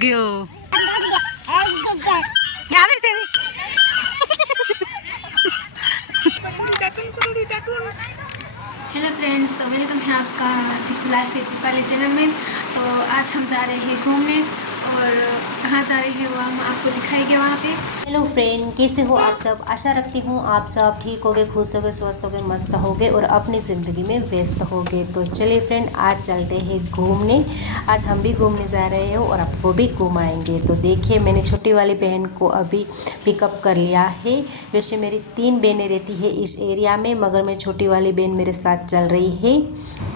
go. Hello friends, तो welcome है आपका लाइफ विद दीपाली चैनल में। तो आज हम जा रहे हैं घूमने और कहाँ जा रहे हैं वो हम आपको दिखाएंगे वहाँ पे। हेलो फ्रेंड, कैसे हो आप सब। आशा रखती हूँ आप सब ठीक होगे, खुश होगे, स्वस्थ होगे, मस्त होगे और अपनी ज़िंदगी में व्यस्त होगे। तो चलिए फ्रेंड, आज चलते हैं घूमने। आज हम भी घूमने जा रहे हो और आपको भी घुमाएंगे। तो देखिए, मैंने छोटी वाली बहन को अभी पिकअप कर लिया है। वैसे मेरी 3 बहनें रहती है इस एरिया में, मगर मैं छोटी वाली बहन मेरे साथ चल रही है।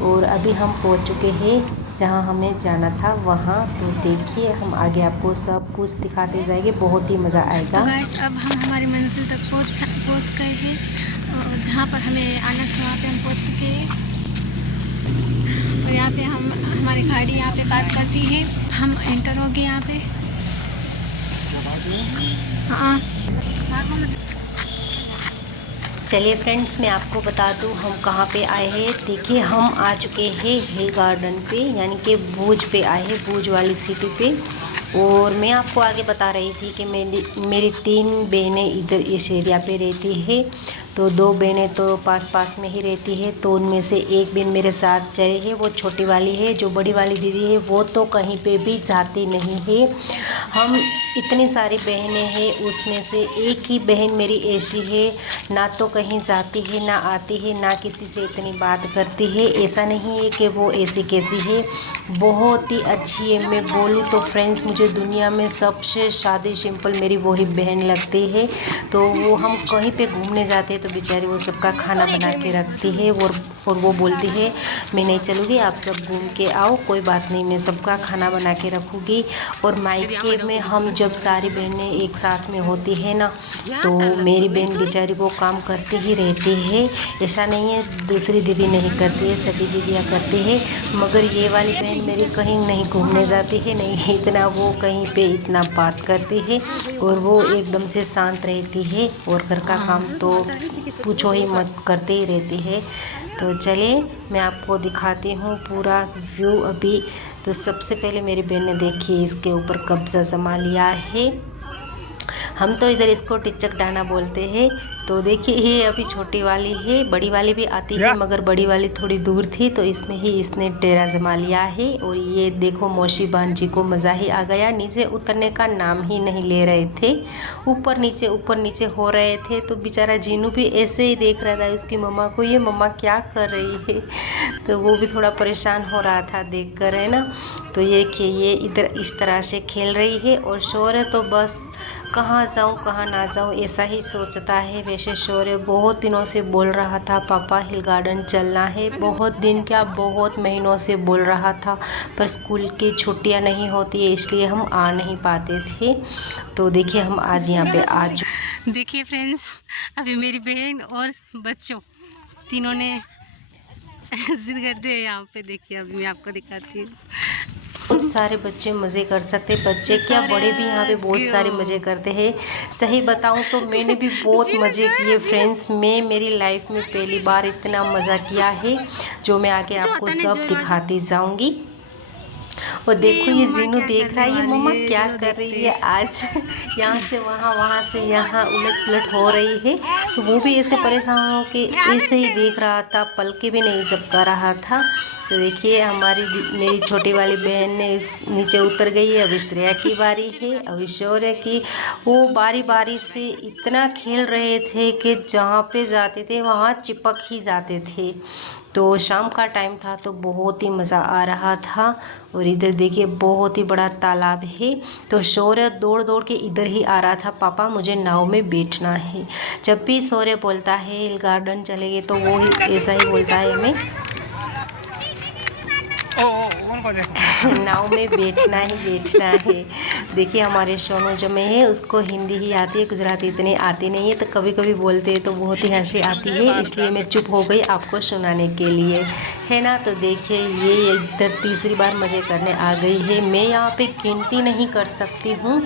और अभी हम पहुँच चुके हैं जहाँ हमें जाना था वहाँ। तो देखिए, हम आगे आपको सब कुछ दिखाते जाएंगे, बहुत ही मज़ा आएगा। तो गाइस, अब हम हमारी मंजिल तक पहुँच गए हैं और जहाँ पर हमें आना था वहाँ पे हम पहुँच चुके हैं। और यहाँ पे हम हमारी गाड़ी यहाँ पे बात करती है। हम एंटर हो गए यहाँ पे। हाँ, चलिए फ्रेंड्स, मैं आपको बता दूं हम कहाँ पे आए हैं। देखिए, हम आ चुके हैं हिल गार्डन पे, यानी कि भूज पे आए हैं, भूज वाली सिटी पे। और मैं आपको आगे बता रही थी कि मेरी 3 बहनें इधर इस एरिया पे रहती है। तो 2 बहनें तो पास पास में ही रहती है। तो उनमें से एक बहन मेरे साथ चली है, वो छोटी वाली है। जो बड़ी वाली दीदी है वो तो कहीं पे भी जाती नहीं है। हम इतनी सारी बहनें हैं, उसमें से एक ही बहन मेरी ऐसी है, ना तो कहीं जाती है, ना आती है, ना किसी से इतनी बात करती है। ऐसा नहीं है कि वो ऐसी कैसी है, बहुत ही अच्छी है। मैं बोलूँ तो फ्रेंड्स, मुझे दुनिया में सबसे सादी सिंपल मेरी वही बहन लगती है। तो वो हम कहीं पे घूमने जाते हैं तो बेचारी वो सबका खाना बना के रखती है। और वो बोलती है, मैं नहीं चलूँगी, आप सब घूम के आओ, कोई बात नहीं, मैं सबका खाना बना के रखूँगी। और मायके में हम जब सारी बहनें एक साथ में होती है ना, तो मेरी बहन बेचारी वो काम करती ही रहती है। ऐसा नहीं है दूसरी दीदी नहीं करती है, सभी दीदियाँ करती है। मगर ये वाली बहन मेरी कहीं नहीं घूमने जाती है, नहीं इतना वो कहीं पे इतना बात करती है। और वो एकदम से शांत रहती है और घर का काम तो पूछो ही मत, करते ही रहती है। तो चलिए, मैं आपको दिखाती हूँ पूरा व्यू अभी। तो सबसे पहले मेरी बहन ने देखिए इसके ऊपर कब्जा जमा लिया है। हम तो इधर इसको टिचक डाना बोलते हैं। तो देखिए, ये अभी छोटी वाली है, बड़ी वाली भी आती है, मगर बड़ी वाली थोड़ी दूर थी तो इसमें ही इसने डेरा जमा लिया है। और ये देखो, मौसी बहन जी को मज़ा ही आ गया, नीचे उतरने का नाम ही नहीं ले रहे थे, ऊपर नीचे हो रहे थे। तो बेचारा जीनू भी ऐसे ही देख रहा था उसकी मम्मा को, ये मम्मा क्या कर रही है। तो वो भी थोड़ा परेशान हो रहा था देख कर, है ना। तो ये देखिए, ये इधर इस तरह से खेल रही है। और शौर्य तो बस कहाँ जाऊँ कहाँ ना जाऊँ ऐसा ही सोचता है। वैसे शौर्य बहुत दिनों से बोल रहा था पापा हिल गार्डन चलना है, बहुत दिन क्या बहुत महीनों से बोल रहा था, पर स्कूल की छुट्टियां नहीं होती है इसलिए हम आ नहीं पाते थे। तो देखिए, हम आज यहाँ पे आ चुके। देखिए फ्रेंड्स, अभी मेरी बहन और बच्चों तीनों ने जिद कर दिया यहाँ पे। देखिए, अभी मैं आपको दिखाती हूँ। बहुत सारे बच्चे मज़े कर सकते, बच्चे क्या बड़े भी यहाँ पे बहुत सारे मज़े करते हैं। सही बताऊँ तो मैंने भी बहुत मज़े किए फ्रेंड्स। मैं मेरी लाइफ में पहली बार इतना मज़ा किया है, जो मैं आगे आपको सब दिखाती जाऊँगी। और देखो, ये जीनू देख रहा है ये मम्मा क्या कर रही है आज। यहाँ से वहाँ, वहाँ से यहाँ उलट पुलट हो रही है। तो वो भी ऐसे परेशान हो के ऐसे ही देख रहा था, पलके भी नहीं झपका रहा था। तो देखिए, मेरी छोटी वाली बहन ने नीचे उतर गई है। अभी श्रेया की बारी है, अभी शौर्य की। वो बारी बारी से इतना खेल रहे थे कि जहाँ पे जाते थे वहाँ चिपक ही जाते थे। तो शाम का टाइम था तो बहुत ही मज़ा आ रहा था। और इधर देखिए, बहुत ही बड़ा तालाब है। तो शौर्य दौड़ दौड़ के इधर ही आ रहा था, पापा मुझे नाव में बैठना है। जब भी शौर्य बोलता है हिल गार्डन चलेंगे तो वो ही ऐसा ही बोलता है हमें। हमको देखो। नाव में बैठना ही बैठना है। देखिए हमारे सोनू जो में है उसको हिंदी ही आती है, गुजराती इतनी आती नहीं है, तो कभी कभी बोलते हैं तो बहुत ही हंसी आती है, इसलिए मैं चुप हो गई आपको सुनाने के लिए, है ना। तो देखिए ये इधर तीसरी बार मज़े करने आ गई है। मैं यहाँ पे गिनती नहीं कर सकती हूँ,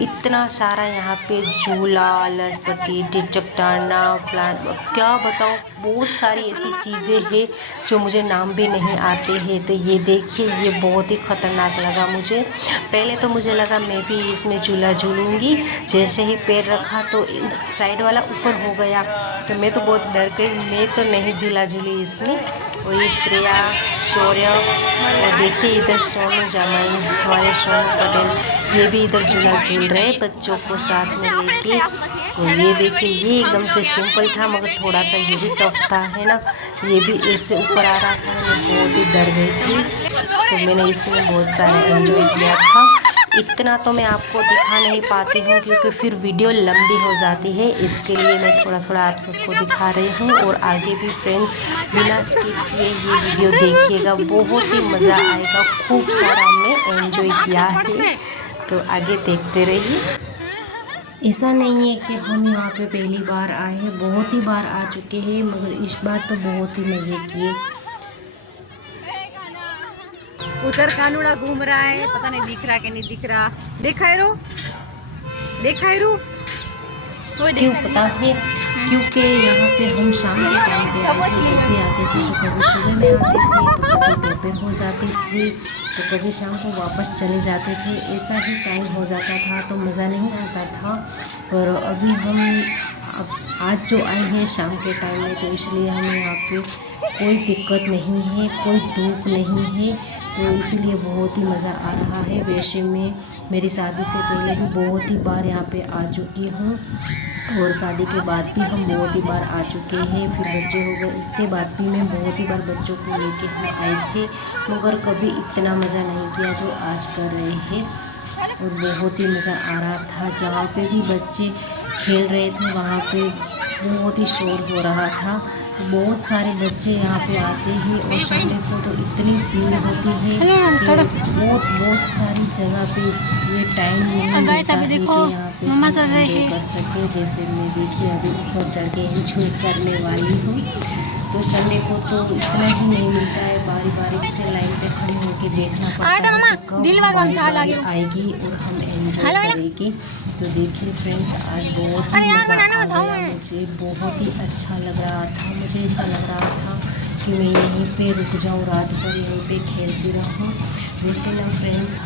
इतना सारा यहाँ पे झूला, लसपट्टी, चट्टाना, प्लांट, क्या बताऊँ, बहुत सारी ऐसी चीज़ें हैं जो मुझे नाम भी नहीं आते हैं। तो ये देखिए ये बहुत ही ख़तरनाक लगा मुझे। पहले तो मुझे लगा मैं भी इसमें झूला झूलूँगी, जैसे ही पैर रखा तो साइड वाला ऊपर हो गया, तो मैं तो बहुत डर गई, मैं तो नहीं झूला झूली इसमें। और ये श्रेया, शौर्य, और देखिए इधर सोनू जमाई, हमारे सोनू पटेल, ये भी इधर झूला झूल रहे हैं बच्चों को साथ में लेके। और ये देखिए ये एकदम से सिंपल था, मगर थोड़ा सा ये भी टफ था, है ना। ये भी ऐसे ऊपर आ रहा था, मैं बहुत ही डर गई थी, तो मैंने इसमें बहुत सारा एंजॉय किया था। इतना तो मैं आपको दिखा नहीं पाती हूँ क्योंकि फिर वीडियो लंबी हो जाती है, इसके लिए मैं थोड़ा थोड़ा आप सबको दिखा रही हूँ। और आगे भी फ्रेंड्स बिना स्किप किए ये वीडियो देखिएगा, बहुत ही मज़ा आएगा, खूब सारा हमने एंजॉय किया है, तो आगे देखते रहिए। ऐसा नहीं है कि हम यहाँ पे पहली बार आए हैं, बहुत ही बार आ चुके हैं, मगर इस बार तो बहुत ही मज़े किए। उधर कानूड़ा घूम रहा है, पता नहीं दिख रहा कि नहीं दिख रहा। देखा है रो, देखा है रो, क्यों पता है, क्योंकि यहाँ पे हम शाम के टाइम पे आए थे, जब भी आते थे तो कभी सुबह में आते थे, तो कभी दोपहर हो जाती थी, तो कभी शाम को वापस चले जाते थे, ऐसा ही टाइम हो जाता था, तो मज़ा नहीं आता था। पर अभी हम अब आज जो आए हैं शाम के टाइम में, तो इसलिए हमें यहाँ पे कोई दिक्कत नहीं है, कोई धूप नहीं है, तो इसलिए बहुत ही मज़ा आ रहा है। वैसे मैं मेरी शादी से पहले भी बहुत ही बार यहाँ पे आ चुकी हूँ, और शादी के बाद भी हम बहुत ही बार आ चुके हैं, फिर बच्चे हो गए उसके बाद भी मैं बहुत ही बार बच्चों को लेके हम आए थे, मगर कभी इतना मज़ा नहीं किया जो आज कर रहे हैं। और बहुत ही मज़ा आ रहा था, जहाँ पे भी बच्चे खेल रहे थे वहाँ पे बहुत ही शोर हो रहा था, तो बहुत सारे बच्चे यहाँ पे आते हैं, और संडे को तो इतनी भीड़ होती है कि बहुत सारी जगह पे ये टाइम नहीं मिलता है कि यहाँ पे एंजॉय कर सके। जैसे मैं देखिए अभी ऊपर चढ़ के एंजॉय करने वाली हूँ, तो संडे को तो इतना ही नहीं मिलता है, बारी बारी से लाइन पे खड़ी होकर देखना पड़ता है कि कब हमारी बारी आएगी और हम एंजॉय करेंगे। तो देखिए फ्रेंड्स आज बहुत ही मज़ा आ गया, मुझे बहुत ही अच्छा लग रहा था, मुझे ऐसा लग रहा था कि मैं यहीं पे रुक जाऊँ, रात भर यहीं पे खेलती रहूँ। वैसे ना फ्रेंड्स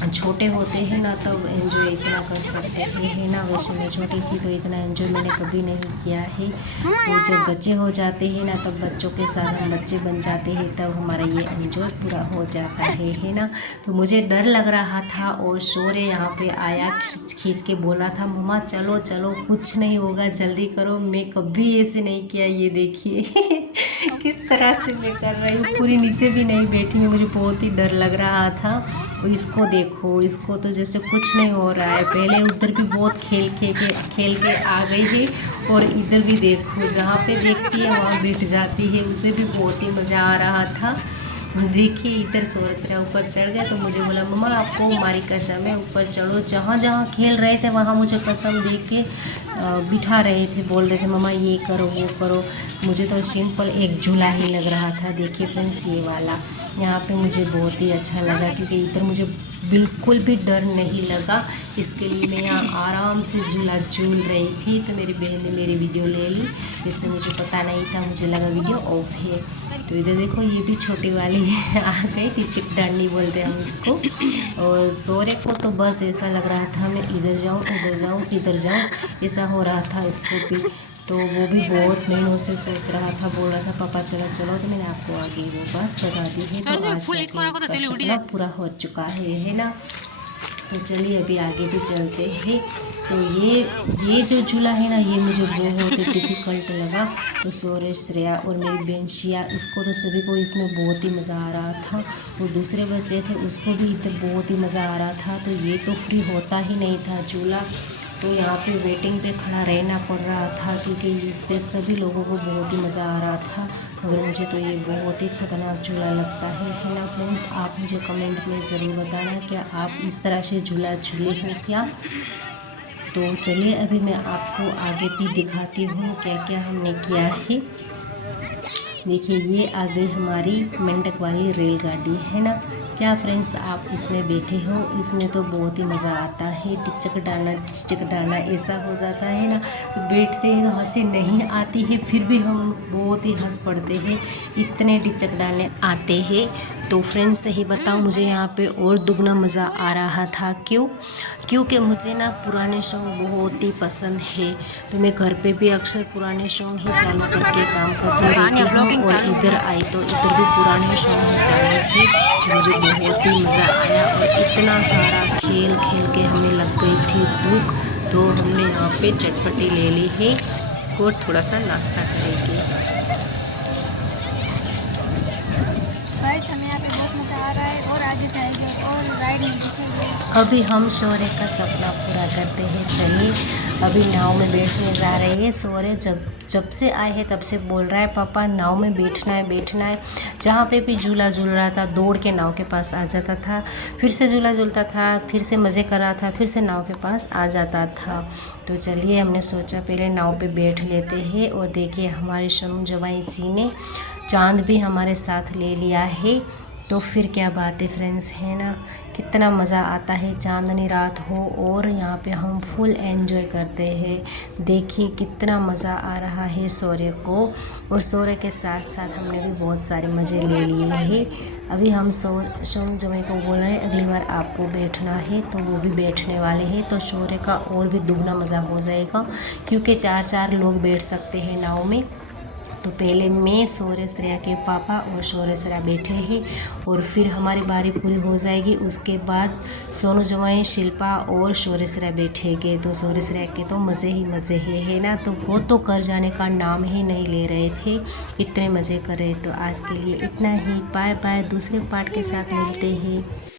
हम छोटे होते हैं ना तब एंजॉय इतना कर सकते थे, है ना। वैसे मैं छोटी थी तो इतना एंजॉय मैंने कभी नहीं किया है, तो जब बच्चे हो जाते हैं ना तब बच्चों के साथ हम बच्चे बन जाते हैं, तब हमारा ये एंजॉय पूरा हो जाता है ना। तो मुझे डर लग रहा था, और शौर्य यहाँ पे आया, खींच के बोला था मम्मा चलो चलो कुछ नहीं होगा, जल्दी करो। मैं कभी ऐसे नहीं किया, ये देखिए किस तरह से मैं कर रही हूँ, पूरी नीचे भी नहीं बैठी हूँ, मुझे बहुत ही डर लग रहा था। और इसको देखो, इसको तो जैसे कुछ नहीं हो रहा है, पहले उधर भी बहुत खेल के आ गई है, और इधर भी देखो जहाँ पे देखती है वहाँ बैठ जाती है, उसे भी बहुत ही मज़ा आ रहा था। देखिए इधर सोरसरा ऊपर चढ़ गए, तो मुझे बोला मम्मा आपको हमारी कसम है ऊपर चढ़ो। जहाँ जहाँ खेल रहे थे वहाँ मुझे कसम दे के बिठा रहे थे, बोल रहे थे मम्मा ये करो वो करो। मुझे तो सिंपल एक झूला ही लग रहा था। देखिए फ्रेंड्स ये वाला यहाँ पे मुझे बहुत ही अच्छा लगा, क्योंकि इधर मुझे बिल्कुल भी डर नहीं लगा, इसके लिए मैं यहाँ आराम से झूला झूल रही थी। तो मेरी बहन ने मेरी वीडियो ले ली, इससे मुझे पता नहीं था, मुझे लगा वीडियो ऑफ है। तो इधर देखो ये भी छोटी वाली आ गई, टिचक डांडी बोलते हैं हम इसको। और सोरे को तो बस ऐसा लग रहा था मैं इधर जाऊँ उधर जाऊँ इधर जाऊँ, ऐसा हो रहा था इसको भी। तो वो भी बहुत महीनों से सोच रहा था, बोल रहा था पापा चलो चलो, तो मैंने आपको आगे वो बात बता दी है। तो आज जाके उसका सपना पूरा हो चुका है ना। तो चलिए अभी आगे भी चलते हैं। तो ये जो झूला है ना, ये मुझे बहुत ही डिफ़िकल्ट लगा। तो सोरे, श्रेया और मेरी बहन शिया, इसको तो सभी को इसमें बहुत ही मज़ा आ रहा था, और दूसरे बच्चे थे उसको भी इधर बहुत ही मज़ा आ रहा था। तो ये तो फ्री होता ही नहीं था झूला, तो यहाँ पे वेटिंग पे खड़ा रहना पड़ रहा था क्योंकि इस पे सभी लोगों को बहुत ही मज़ा आ रहा था, मगर मुझे तो ये बहुत ही ख़तरनाक झूला लगता है ना फ्रेंड्स। आप मुझे कमेंट में ज़रूर बताना क्या आप इस तरह से झूला झूले हैं क्या। तो चलिए अभी मैं आपको आगे भी दिखाती हूँ क्या क्या हमने किया है। देखिए ये आ गई हमारी मेंढक वाली रेलगाड़ी है ना। क्या फ्रेंड्स आप इसमें बैठे हो, इसमें तो बहुत ही मज़ा आता है। टिचक डालना ऐसा हो जाता है ना, तो बैठते हैं तो हंसी नहीं आती है, फिर भी हम बहुत ही हंस पड़ते हैं, इतने टिचक डालने आते हैं। तो फ्रेंड्स सही बताऊं मुझे यहाँ पे और दुगना मज़ा आ रहा था। क्योंकि मुझे ना पुराने सॉन्ग बहुत ही पसंद है, तो मैं घर पे भी अक्सर पुराने सॉन्ग ही चालू करके काम करती रहती हूँ, और इधर आई तो इधर भी पुराने सॉन्ग ही चालू थे। मुझे बहुत ही मज़ा आया और इतना सारा खेल के हमें लग गई थी भूख, तो हमने यहाँ पे चटपटी ले ली है और थोड़ा सा नाश्ता करेंगे। हमें यहाँ पे बहुत मज़ा आ रहा है और आगे जाएंगे और राइड में दिखेंगे। अभी हम शौर्य का सपना पूरा करते हैं। चलिए अभी नाव में बैठने जा रहे हैं। शौर्य जब से आए हैं तब से बोल रहा है पापा नाव में बैठना है। जहाँ पे भी झूला झूल रहा था दौड़ के नाव के पास आ जाता था, फिर से झूला झूलता था, फिर से मज़े कर रहा था, फिर से नाव के पास आ जाता था। तो चलिए हमने सोचा पहले नाव पे बैठ लेते हैं। और देखिए हमारे सोनू जवाई जी ने चाँद भी हमारे साथ ले लिया है, तो फिर क्या बात है फ्रेंड्स, है ना। कितना मज़ा आता है चांदनी रात हो और यहाँ पे हम फुल एंजॉय करते हैं। देखिए कितना मज़ा आ रहा है शौर्य को, और शौर्य के साथ साथ हमने भी बहुत सारे मज़े ले लिए हैं। अभी हम सोनू जमाई को बोल रहे हैं अगली बार आपको बैठना है, तो वो भी बैठने वाले हैं, तो शौर्य का और भी दुगना मज़ा हो जाएगा क्योंकि 4 लोग बैठ सकते हैं नाव में। तो पहले मैं शौर्य श्रेया के पापा और शौर्य श्रेया बैठे हैं, और फिर हमारी बारी पूरी हो जाएगी, उसके बाद सोनू जमाई शिल्पा और शौर्य श्रेया बैठेंगे। तो शौर्य श्रेया के तो मज़े ही मज़े है ना। तो वो तो कर जाने का नाम ही नहीं ले रहे थे, इतने मज़े कर रहे। तो आज के लिए इतना ही, बाय बाय, दूसरे पार्ट के साथ मिलते हैं।